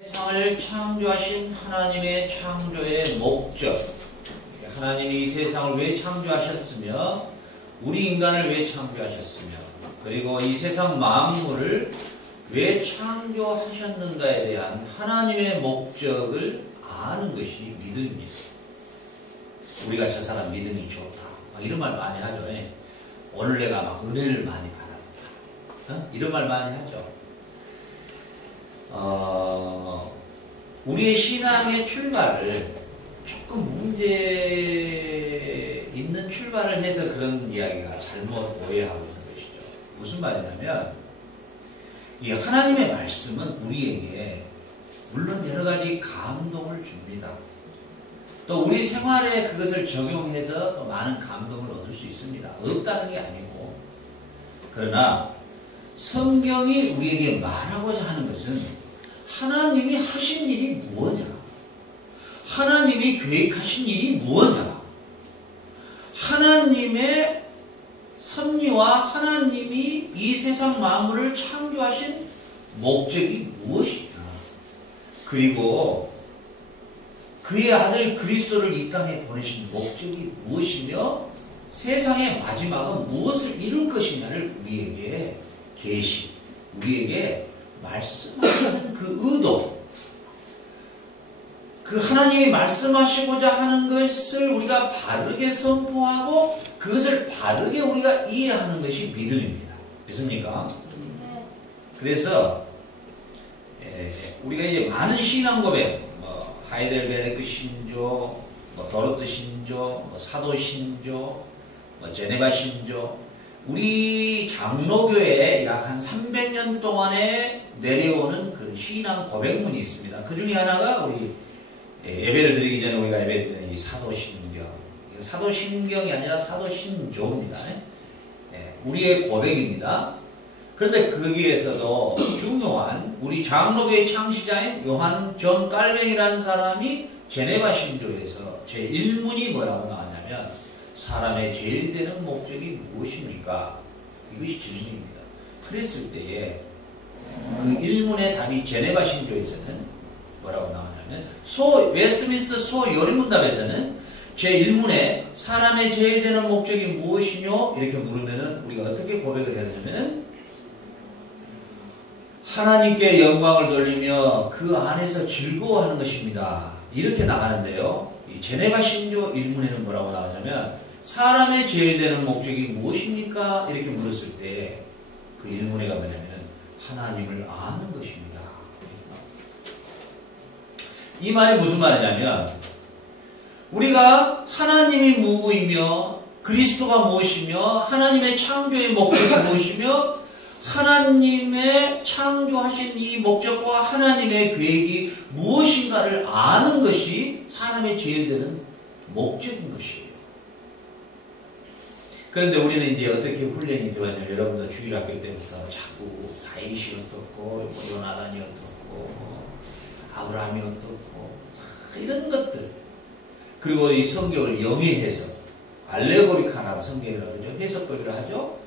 세상을 창조하신 하나님의 창조의 목적, 하나님이 이 세상을 왜 창조하셨으며 우리 인간을 왜 창조하셨으며 그리고 이 세상 만물을 왜 창조하셨는가에 대한 하나님의 목적을 아는 것이 믿음입니다. 우리가 저 사람 믿음이 좋다 이런 말 많이 하죠. 오늘 내가 막 은혜를 많이 받았다 이런 말 많이 하죠. 우리의 신앙의 출발을 조금 문제 있는 출발을 해서 그런 이야기가 잘못 오해하고 있는 것이죠. 무슨 말이냐면 이 하나님의 말씀은 우리에게 물론 여러 가지 감동을 줍니다. 또 우리 생활에 그것을 적용해서 또 많은 감동을 얻을 수 있습니다. 없다는 게 아니고, 그러나 성경이 우리에게 말하고자 하는 것은 하나님이 하신 일이 무엇이냐? 하나님이 계획하신 일이 무엇이냐? 하나님의 섭리와 하나님이 이 세상 만물을 창조하신 목적이 무엇이냐? 그리고 그의 아들 그리스도를 이 땅에 보내신 목적이 무엇이며 세상의 마지막은 무엇을 이룰 것이냐를 우리에게 계시, 우리에게 말씀하시는 그 의도, 그 하나님이 말씀하시고자 하는 것을 우리가 바르게 선포하고 그것을 바르게 우리가 이해하는 것이 믿음입니다. 믿습니까? 그래서 우리가 이제 많은 신앙 고백, 하이델베르크 신조, 도르트 신조, 사도 신조, 제네바 신조, 우리 장로교에 약 한 300년 동안에 내려오는 그 신앙 고백문이 있습니다. 그 중에 하나가 우리 예배를 드리기 전에 우리가 예배 드리는 이 사도신경. 사도신경이 아니라 사도신조입니다. 우리의 고백입니다. 그런데 거기에서도 중요한 우리 장로교의 창시자인 요한 존 깔뱅이라는 사람이 제네바 신조에서 제1문이 뭐라고 나왔냐면 사람의 제일 되는 목적이 무엇입니까? 이것이 질문입니다. 그랬을 때에 그 1문의 답이 제네바 신조에서는 뭐라고 나오냐면 웨스트민스터 소요리문답에서는 제1문에 사람의 제일 되는 목적이 무엇이뇨? 이렇게 물으면은 우리가 어떻게 고백을 해야 되냐면은 하나님께 영광을 돌리며 그 안에서 즐거워하는 것입니다. 이렇게 나가는데요. 이 제네바 신조 1문에는 뭐라고 나오냐면 사람의 제일 되는 목적이 무엇입니까? 이렇게 물었을 때 그 1문에가 뭐냐면 하나님을 아는 것입니다. 이 말이 무슨 말이냐면 우리가 하나님이 누구이며 그리스도가 무엇이며 하나님의 창조의 목적이 무엇이며 하나님의 창조하신 이 목적과 하나님의 계획이 무엇인가를 아는 것이 사람의 제일 되는 목적인 것이에요. 그런데 우리는 이제 어떻게 훈련이 되었냐면 여러분도 주일학교 때부터 자꾸 다윗이 어떻고 요나단이 어떻고 아브라함이 어떻고 이런 것들, 그리고 이 성경을 영해해서 알레고리카라는 성경이라고 그러죠. 해석거리를 하죠.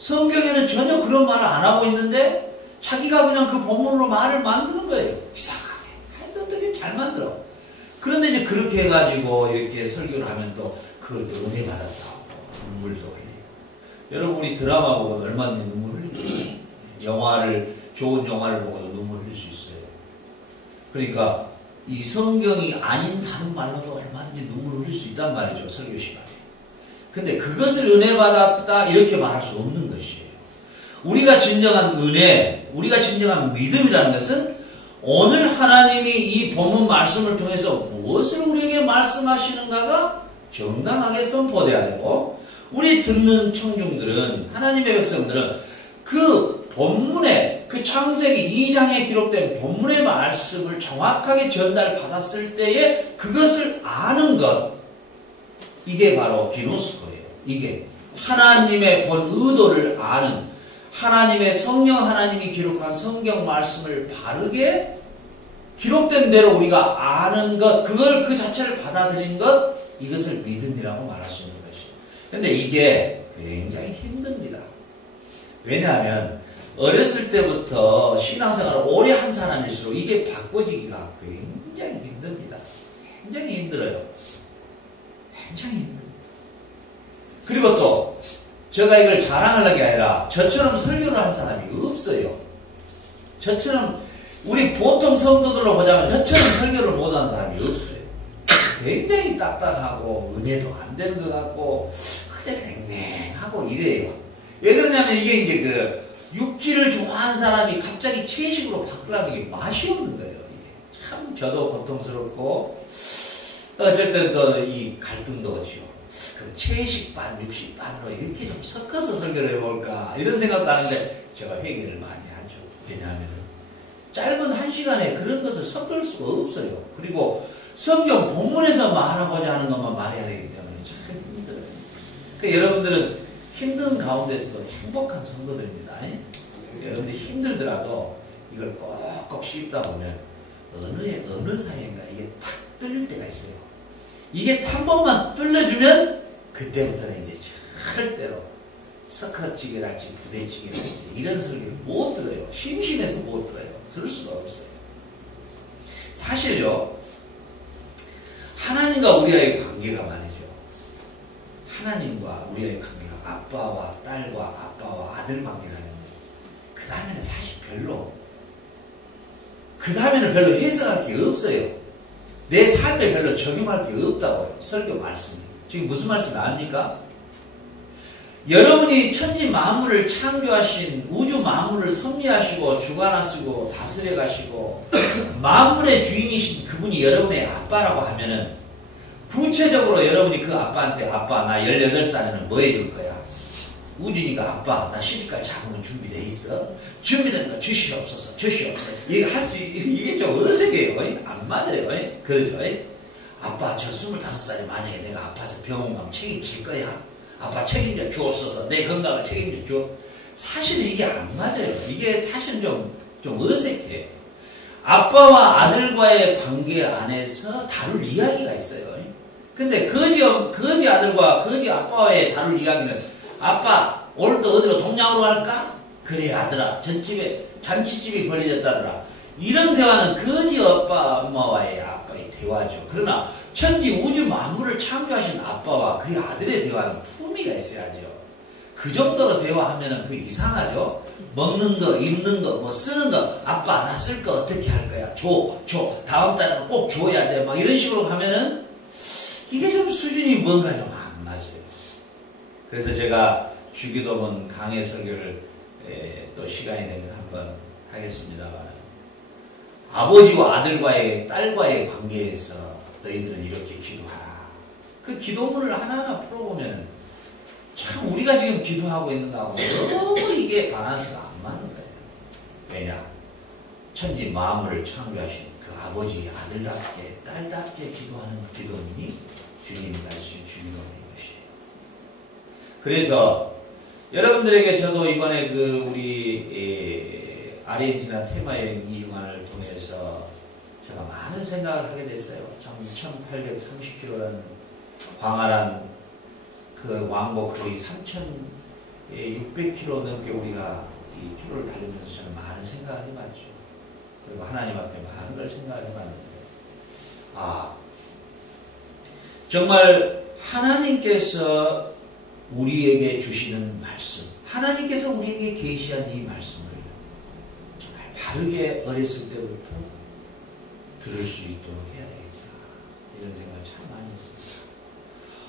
성경에는 전혀 그런 말을 안 하고 있는데 자기가 그냥 그 본문으로 말을 만드는 거예요. 이상하게. 하여튼 어떻게 잘 만들어. 그런데 이제 그렇게 해가지고 이렇게 설교를 하면 또 그걸 또 은혜 받았다고 눈물도 흘리고. 여러분 우리 드라마 보고 얼마나 눈물 흘리죠. 좋은 영화를 보고도 눈물 흘릴 수 있어요. 그러니까 이 성경이 아닌 다른 말로도 얼마든지 눈물 흘릴 수 있단 말이죠. 설교 시간에. 근데 그것을 은혜 받았다 이렇게 말할 수 없는 것이에요. 우리가 진정한 은혜, 우리가 진정한 믿음이라는 것은 오늘 하나님이 이 본문 말씀을 통해서 무엇을 우리에게 말씀하시는가가 정당하게 선포돼야 되고, 우리 듣는 청중들은, 하나님의 백성들은 그 본문의, 그 창세기 2장에 기록된 본문의 말씀을 정확하게 전달받았을 때에 그것을 아는 것, 이게 바로 기노스코예요. 이게 하나님의 본 의도를 아는, 하나님의 성령 하나님이 기록한 성경 말씀을 바르게 기록된 대로 우리가 아는 것, 그걸 그 자체를 받아들인 것, 이것을 믿음이라고 말할 수 있는 것이에요. 그런데 이게 굉장히 힘듭니다. 왜냐하면 어렸을 때부터 신앙생활을 오래 한 사람일수록 이게 바꿔지기가 굉장히 힘듭니다. 굉장히 힘들어요. 굉장히 힘들어요. 그리고 또 제가 이걸 자랑하려는 게 아니라 저처럼 설교를 한 사람이 없어요. 저처럼 우리 보통 성도들로 보자면 저처럼 설교를 못하는 사람이 없어요. 굉장히 딱딱하고 은혜도 안 되는 것 같고 그냥 냉랭하고 이래요. 왜 그러냐면 이게 이제 그 육지를 좋아하는 사람이 갑자기 채식으로 바꾸려면 이게 맛이 없는 거예요. 이게 참 저도 고통스럽고 어쨌든 또 이 갈등도 오죠. 그 채식 반, 육식 반으로 이렇게 좀 섞어서 설교를 해볼까 이런 생각도 하는데 제가 회개를 많이 하죠. 왜냐하면 짧은 1시간에 그런 것을 섞을 수가 없어요. 그리고 성경 본문에서 말하고자 하는 것만 말해야 되기 때문에 참 힘들어요. 그러니까 여러분들은 힘든 가운데서도 행복한 성도들입니다. 여러분들이 힘들더라도 이걸 꼭꼭 씹다 보면 어느 사이인가 이게 탁 뚫릴 때가 있어요. 이게 한 번만 뚫려주면 그때부터는 이제 절대로 석화찌개랄지 부대찌개랄지 이런 설교를 못 들어요. 심심해서 못 들어요. 들을 수가 없어요. 사실요, 하나님과 우리와의 관계가 말이죠. 하나님과 우리와의 관계가 아빠와 딸과 아빠와 아들 관계라면 그 다음에는 사실 그 다음에는 별로 해석할 게 없어요. 내 삶에 별로 적용할 게 없다고요. 설교 말씀이. 지금 무슨 말씀 아닙니까? 여러분이 천지 만물을 창조하신 우주 만물을 섭리하시고 주관하시고 다스려 가시고 만물의 주인이신 그분이 여러분의 아빠라고 하면은 구체적으로 여러분이 그 아빠한테 아빠 나 18살에는 뭐 해줄 거야? 우진이가 아빠 나 시집갈 자금은 준비돼 있어? 준비된 거 주시옵소서. 이게 이게 좀 어색해요. 안 맞아요. 그러죠. 아빠 저 25살에 만약에 내가 아파서 병원 가면 책임질 거야? 아빠 책임져 주옵소서. 내 건강을 책임져 줘. 사실은 이게 안 맞아요. 이게 사실 좀 어색해. 아빠와 아들과의 관계 안에서 다룰 이야기가 있어요. 근데 거지 아들과 거지 아빠와의 다룰 이야기는 아빠 오늘도 어디로 동양으로 갈까? 그래 아들아 전집에 잔치집이 벌어졌다더라. 이런 대화는 거지 아빠 엄마와의 아빠의 대화죠. 그러나 천지 우주 만물을 창조하신 아빠와 그 아들의 대화는 품위가 있어야죠. 그 정도로 대화하면은 그 이상하죠. 먹는 거, 입는 거, 뭐 쓰는 거, 아빠 나 쓸 거 어떻게 할 거야? 줘. 다음 달에는 꼭 줘야 돼. 막 이런 식으로 가면은 이게 좀 수준이 뭔가 좀 안 맞아요. 그래서 제가 주기도문 강해 설교를 또 시간이 되면 한번 하겠습니다만 아버지와 아들과의 딸과의 관계에서 너희들은 이렇게 기도하라. 그 기도문을 하나하나 풀어보면 참 우리가 지금 기도하고 있는 거하고 너무 이게 밸런스가 안 맞는 거예요. 왜냐? 천지 만물을 창조하신 그 아버지의 아들답게 딸답게 기도하는 기도문이 주님이 가르친 주기도문인 것이에요. 그래서 여러분들에게 저도 이번에 그 우리 아르헨티나 테마여행 2주간을 통해서 제가 많은 생각을 하게 됐어요. 참 1830km라는 광활한 그 왕복 거의 3,600km 넘게 우리가 이 기로를 달리면서 저는 많은 생각을 해봤죠. 그리고 하나님 앞에 많은 걸 생각을 해봤는데 정말 하나님께서 우리에게 주시는 말씀, 하나님께서 우리에게 계시한 이 말씀을 정말 바르게 어렸을 때부터 들을 수 있도록 해야 되겠다. 이런 생각을 참 많이 했습니다.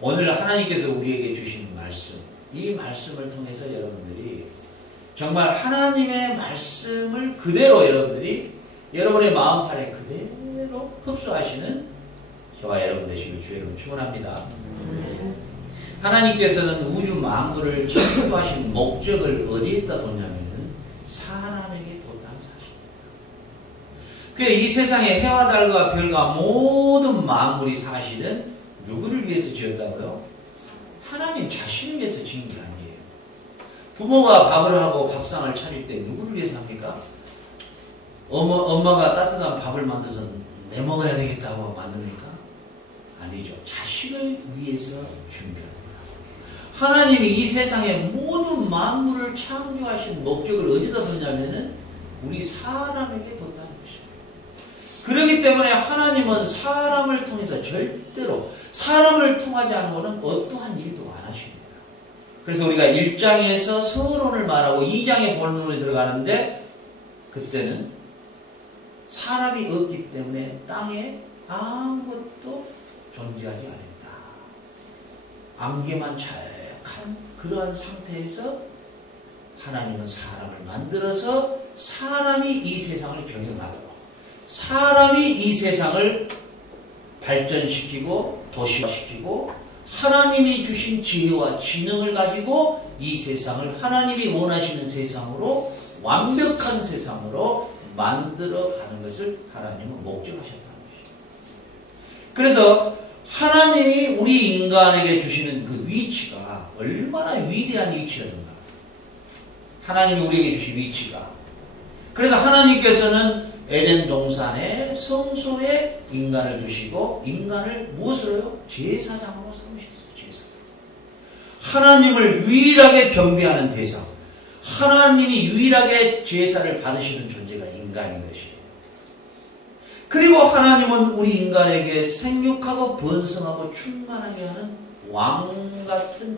오늘 하나님께서 우리에게 주신 말씀, 이 말씀을 통해서 여러분들이 정말 하나님의 말씀을 그대로 여러분들이 여러분의 마음판에 그대로 흡수하시는 저와 여러분 되시길 주의 이름으로 축원합니다. 하나님께서는 우주 만물을 창조하신 목적을 어디에다 뒀냐면은 사람에게 뒀다는 사실입니다. 이 세상에 해와 달과 별과 모든 만물이 사실은 누구를 위해서 지었다고요? 하나님 자신을 위해서 지은 게 아니에요. 부모가 밥을 하고 밥상을 차릴 때 누구를 위해서 합니까? 엄마가 따뜻한 밥을 만들어서 내 먹어야 되겠다고 만듭니까? 아니죠. 자신을 위해서 준비합니다. 하나님이 이 세상의 모든 만물을 창조하신 목적을 어디다 뒀냐면은 우리 사람에게 뒀다는 것입니다. 그렇기 때문에 하나님은 사람을 통해서 절대로 사람을 통하지 않고는 어떠한 일도 안 하십니다. 그래서 우리가 1장에서 서론을 말하고 2장의 본론에 들어가는데 그때는 사람이 없기 때문에 땅에 아무것도 존재하지 않았다. 안개만 찰칵한 그러한 상태에서 하나님은 사람을 만들어서 사람이 이 세상을 경영하도록 사람이 이 세상을 발전시키고 도시화시키고 하나님이 주신 지혜와 지능을 가지고 이 세상을 하나님이 원하시는 세상으로 완벽한 세상으로 만들어가는 것을 하나님은 목적하셨다는 것입니다. 그래서 하나님이 우리 인간에게 주시는 그 위치가 얼마나 위대한 위치였는가. 하나님이 우리에게 주신 위치가. 그래서 하나님께서는 에덴 동산의 성소에 인간을 두시고 인간을 무엇으로요? 제사장으로 삼으셨어요. 제사장. 하나님을 유일하게 경배하는 대상. 하나님이 유일하게 제사를 받으시는 존재가 인간인 것이에요. 그리고 하나님은 우리 인간에게 생육하고 번성하고 충만하게 하는 왕 같은